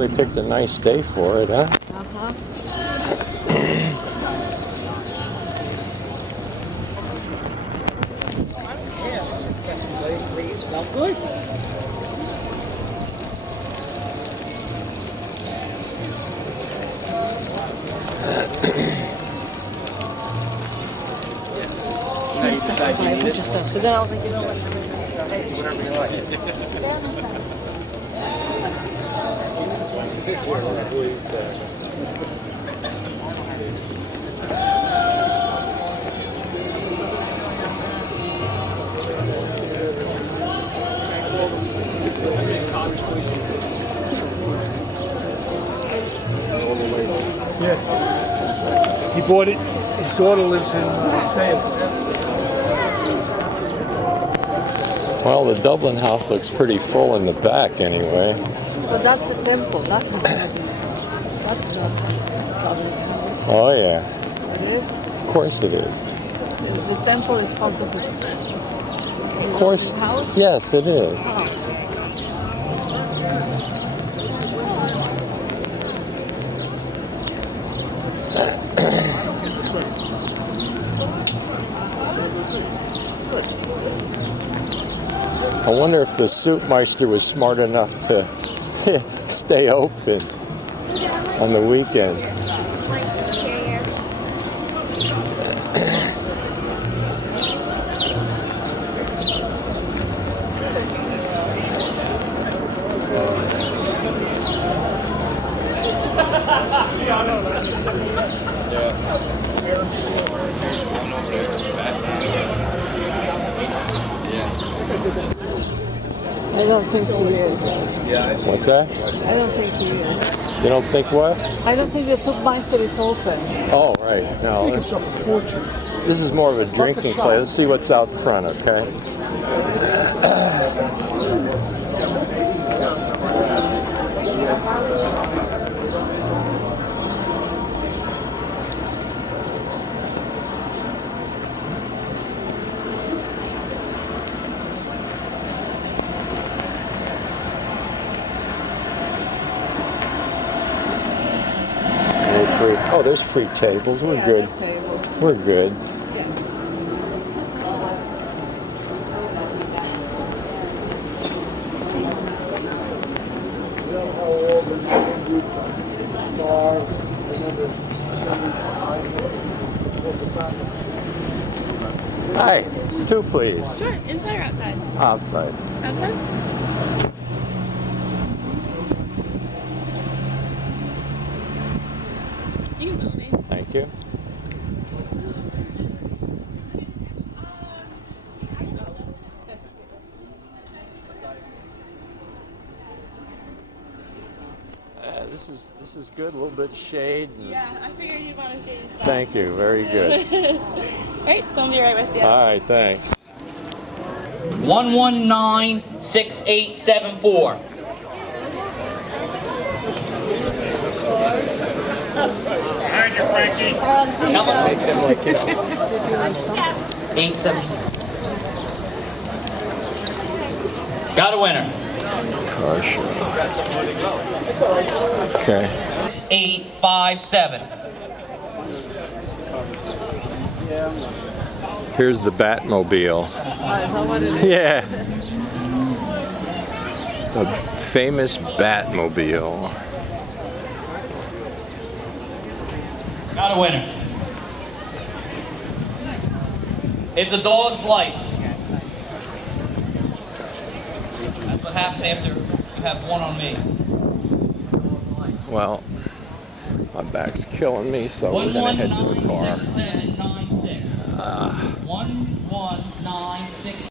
really picked a nice day for it, huh? Uh-huh. Yeah, it's just definitely smell good. Nice to have my bunch of stuff. So then I was like, you know what? Whatever you like. Yeah. He bought it. His daughter lives in Salem. Well, the Dublin house looks pretty full in the back anyway. So that's the temple. That's the That's the Dublin house. Oh, yeah. It is? Of course it is. The temple is part of the Of course. house? Yes, it is. Oh. I wonder if the Soupmeister was smart enough to stay open on the weekend. I don't think he is. What's that? I don't think he is. You don't think what? I don't think the Soupmeister is open. Oh, right. No, Make himself a fortune. this is more of a drinking place. Let's see what's out front, okay? Free. Oh, there's free tables. We're Yeah, good. there are tables. We're good. Hi, two please. Sure, inside or outside? Outside. Outside? You can bill me. Thank you. This is good. A little bit of shade. Yeah, I figured you'd want to change that. Thank you. Very good. Alright, so I'll be right with you. All right. Thanks. 1196874. Behind you, Frankie. Come on. 87. Got a winner. Gosh. Okay. 6857. Here's the Batmobile. Yeah. The famous Batmobile. Got a winner. It's a dog's life. That's what happens after you have one on me. Well, my back's killing me, so we're gonna head to the car. 1196796. 11966.